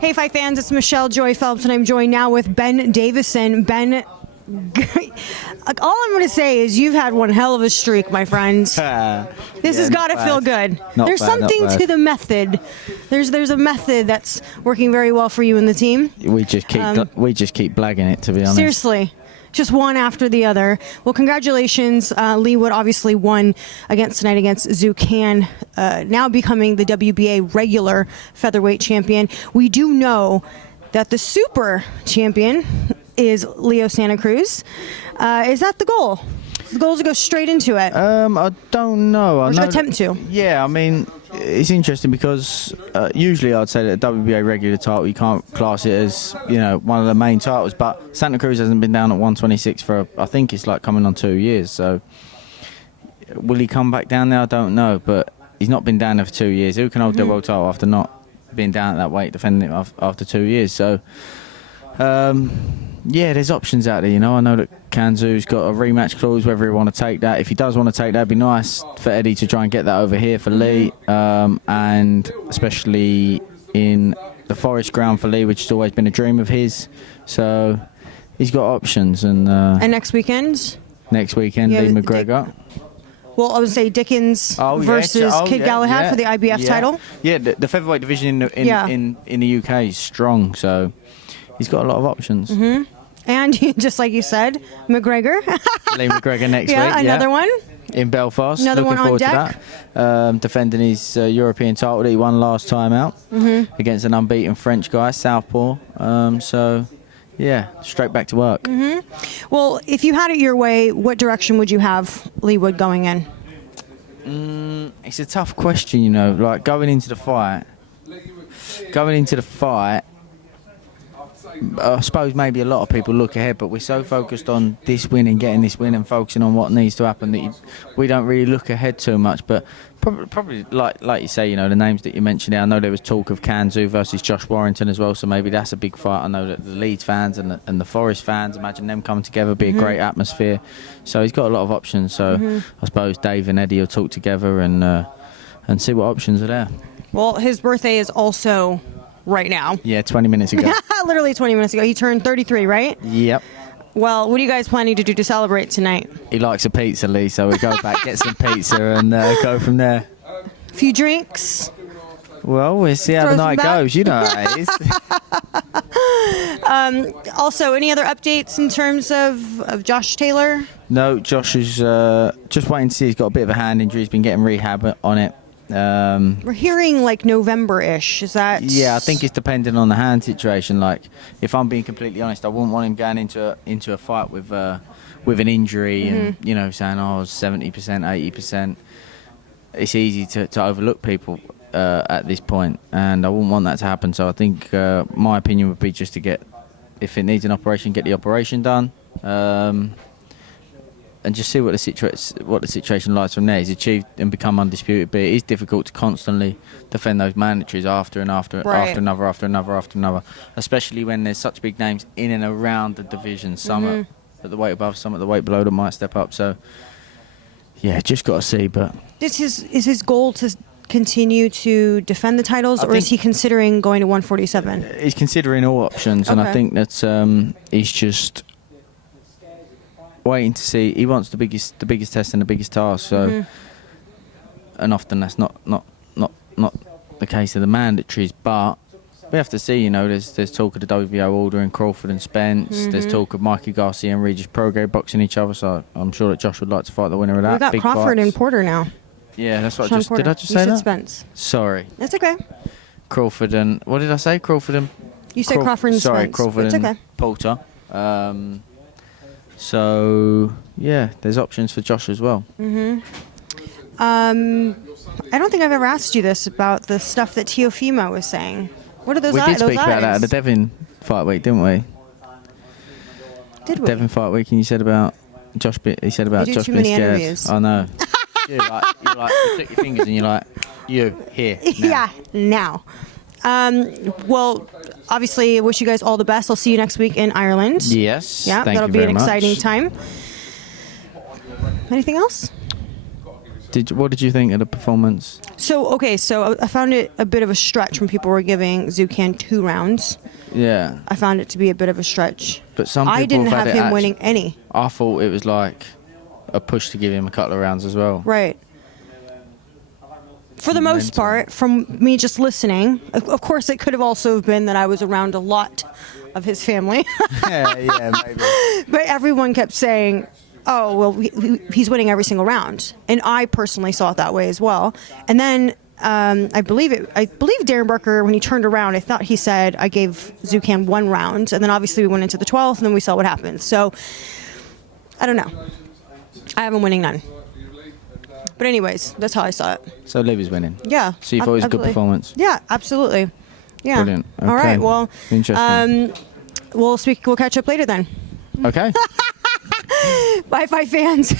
Hey, Fight fans, it's Michelle Joy Phelps, and I'm joined now with Ben Davison. Ben, all I'm going to say is you've had one hell of a streak, my friends. This has got to feel good. There's something to the method. There's a method that's working very well for you and the team. We just keep blagging it, to be honest. Seriously. Just one after the other. Well, congratulations. Leigh Wood obviously won tonight against Zhu Can, now becoming the WBA regular featherweight champion. We do know that the super champion is Leo Santa Cruz. Is that the goal? The goal is to go straight into it. I don't know. Or attempt to. Yeah, I mean, it's interesting because usually I'd say that a WBA regular title, you can't class it as, one of the main titles. But Santa Cruz hasn't been down at 126 for, I think it's like coming on 2 years. So will he come back down there? I don't know. But he's not been down there for 2 years. Who can hold their world title after not being down at that weight, defending it after 2 years? So, yeah, there's options out there, I know that Kanzu's got a rematch clause, whether he want to take that. If he does want to take that, it'd be nice for Eddie to try and get that over here for Leigh, and especially in the Forest ground for Leigh, which has always been a dream of his. So he's got options. And next weekend? Next weekend, Leigh McGregor. Well, I would say Dickens versus Kid Galahad for the IBF title. Yeah, the featherweight division in the UK is strong, so he's got a lot of options. And just like you said, McGregor. Leigh McGregor next week. Another one. In Belfast. Another Looking one on forward deck. to that. Defending his European title that he won last time out against an unbeaten French guy, Southpaw. So, yeah, straight back to work. Well, if you had it your way, what direction would you have Leigh Wood going in? It's a tough question, like going into the fight, I suppose maybe a lot of people look ahead, but we're so focused on this win and getting this win and focusing on what needs to happen that we don't really look ahead too much. But probably like you say, the names that you mentioned there, I know there was talk of Kanzu versus Josh Warrington as well, so maybe that's a big fight. I know that the Leeds fans and the Forest fans, imagine them coming together, be a great atmosphere. So he's got a lot of options. So I suppose Dave and Eddie will talk together and see what options are there. Well, his birthday is also right now. Yeah, 20 minutes ago. Literally 20 minutes ago. He turned 33, right? Yep. Well, what are you guys planning to do to celebrate tonight? He likes a pizza, Leigh, so we go back, get some pizza and go from there. A few drinks? Well, we'll see how the night goes. You know how it is. Also, any other updates in terms of Josh Taylor? No, Josh is just waiting to see. He's got a bit of a hand injury. He's been getting rehab on it. We're hearing like November-ish. Is that? Yeah, I think it's dependent on the hand situation. Like, if I'm being completely honest, I wouldn't want him going into a fight with an injury and saying, 70%, 80%. It's easy to overlook people at this point, and I wouldn't want that to happen. So I think my opinion would be just to get, if it needs an operation, get the operation done. And just see what the situation lies from there. He's achieved and become undisputed, but it is difficult to constantly defend those mandatories after another, especially when there's such big names in and around the division. Some at the weight above, some at the weight below that might step up. So, yeah, just got to see. But is his goal to continue to defend the titles, or is he considering going to 147? He's considering all options, and I think that he's just waiting to see. He wants the biggest test and the biggest task. So, and often that's not the case of the mandatories. But we have to see. There's talk of the WBO ordering Crawford and Spence. There's talk of Mikey Garcia and Regis Prograis boxing each other. So I'm sure that Josh would like to fight the winner of that. We got big Crawford fights. and Porter now. Yeah, that's what Sean I just Porter. did. I just you say said that? Spence. Sorry. That's okay. Crawford and what did I say? Crawford and. You said Crawford and sorry, Spence. Crawford it's and okay. Porter. So, yeah, there's options for Josh as well. I don't think I've ever asked you this about the stuff that Teofimo was saying. What are those eyes? We did speak about that at the Devon fight week, didn't we? Did we? Devon fight week, and you said about Josh. He said about Josh being scared. Interviews. I know. you click your fingers and you're like, you here. Now. Yeah, now. Well, obviously, I wish you guys all the best. I'll see you next week in Ireland. Yes. Yeah, thank that'll you be very an much. exciting time. Anything else? What did you think of the performance? So I found it a bit of a stretch when people were giving Zucan 2 rounds. Yeah. I found it to be a bit of a stretch. But some people I didn't have him had winning any. I thought it was like a push to give him a couple of rounds as well. Right. For the most part, from me just listening, of course, it could have also been that I was around a lot of his family. yeah, maybe. But everyone kept saying, oh, well, he's winning every single round. And I personally saw it that way as well. And then I believe Darren Barker, when he turned around, I thought he said, I gave Zucan 1 round. And then obviously we went into the 12th, and then we saw what happened. So I don't know. I have him winning none. But anyways, that's how I saw it. So Leigh was winning. Yeah. So you thought it was a good performance? Yeah, absolutely. Yeah. Brilliant. Okay. All right. Well, interesting. We'll catch up later then. Okay. Bye, fans.